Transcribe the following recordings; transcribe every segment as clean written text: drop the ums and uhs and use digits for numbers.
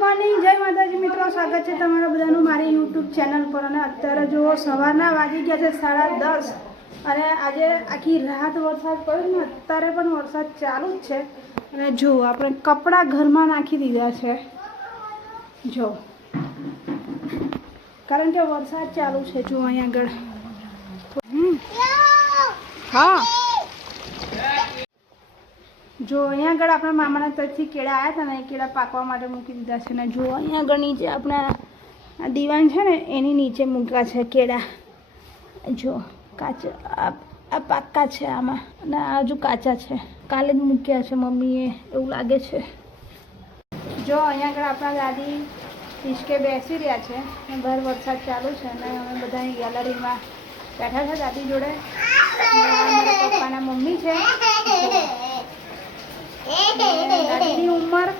Morning, જય માતાજી મિત્રો, સ્વાગત છે તમારા બધાનું મારી યુટ્યુબ ચેનલ પર। અને અત્યારે જુઓ સવારના વાગી ગયા છે 10:30 અને આજે આખી રાત વરસાદ પડ્યો ને અત્યારે પણ વરસાદ ચાલુ જ છે। અને જો આપણે કપડાં ઘરમાં નાખી દીધા છે, જો કારણ કે વરસાદ ચાલુ છે। જો અહીંયા આગળ હા, જો અહીંયા આગળ આપણા મામાના તરફથી કેળા આવ્યા હતા ને, એ કેળા પાકવા માટે મૂકી દીધા છે। ને જો અહીંયા આગળ નીચે આપણા આ દીવાન છે ને એની નીચે મૂક્યા છે કેળા। જો કાચા આ પાકા છે આમાં, અને આ હજુ કાચા છે, કાલે જ મૂક્યા છે મમ્મીએ એવું લાગે છે। જો અહીંયા આગળ આપણા દાદી હિંચકે બેસી રહ્યા છે, બહાર વરસાદ ચાલુ છે અને અમે બધા ગેલેરીમાં બેઠા છે દાદી જોડે। મારા પપ્પાના મમ્મી છે, દાદીની ઉંમર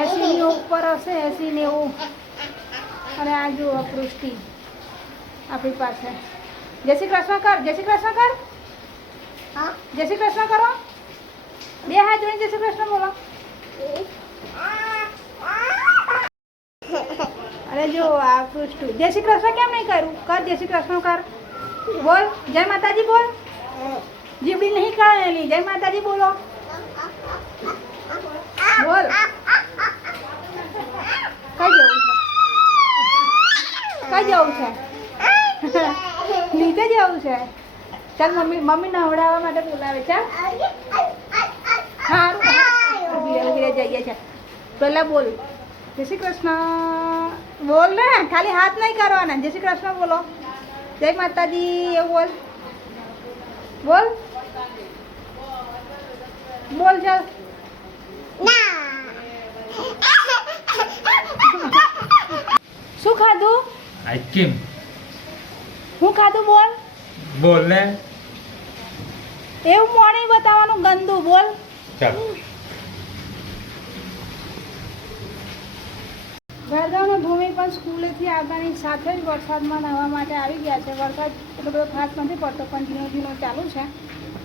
80ની ઉપર હશે, 80-90। અને આ જુઓ પૃષ્ટિ આપણી પાસે। જય શ્રી કૃષ્ણ કર, જય શ્રી કૃષ્ણ કર, જય શ્રી કૃષ્ણ કરો, બે હાથ જોઈને જય શ્રી કૃષ્ણ બોલો। અરે જો આ પૃષ્ટુ જય શ્રી કૃષ્ણ કેમ નહીં કર્યું? કર, જય શ્રી કૃષ્ણ કર, બોલ જય માતાજી બોલ, જીબડી નહીં કરેલી, જય માતાજી બોલો, બોલ। કઈ જવું છે? નીચે જવું છે? ચાલ મમ્મી નવડાવવા માટે બોલાવે। ચાલ હા, ઉભી જઈએ છે। પહેલા બોલ જય શ્રી કૃષ્ણ બોલ ને, ખાલી હાથ નહીં કરવાના, જય શ્રી કૃષ્ણ બોલો, જય માતાજી એવું બોલ, બોલ બોલ ચાલ। શું ખાધું? આઈસ્ક્રીમ। હું ખાધું બોલ, બોલ ને, એવું મોણે બતાવવાનું ગંદુ, બોલ। ચાલ। ભાર્ગવ અને ભૂમિ પણ સ્કૂલેથી આવતાની સાથે જ વરસાદમાં નાહવા માટે આવી ગયા છે। વરસાદ એટલો બધો ખાસ નથી પડતો, પણ ધીનો ધીનો ચાલુ છે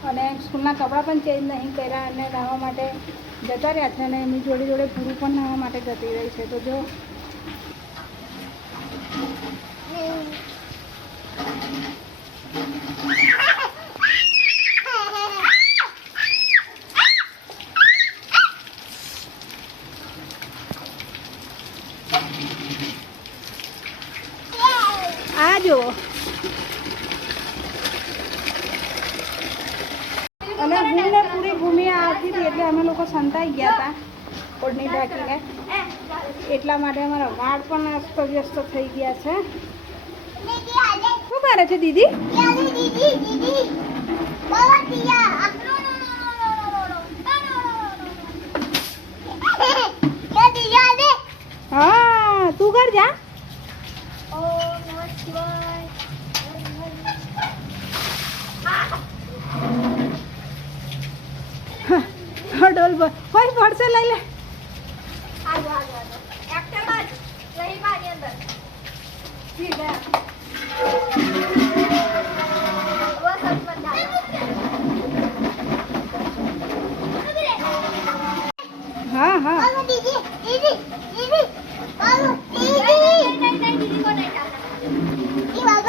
અને સ્કૂલના કપડાં પણ ચેન્જ નહીં કર્યા અને નાહવા માટે જતા રહ્યા છે। અને એમની જોડે જોડે પૂરું પણ નાહવા માટે જતી રહી છે। તો જો આ જુઓ, અને હું ને પૂરી ભૂમિ આવતી હતી એટલે અમે લોકો સંતાઈ ગયા હતા ઓઢણી ઢાંકીને, એટલા માટે અમારા વાળ પણ અસ્તવ્યસ્ત થઈ ગયા છે। શું કરે છે દીદી? હા, તું કર જા। ડોલ હોય પડશે, લઈ લે।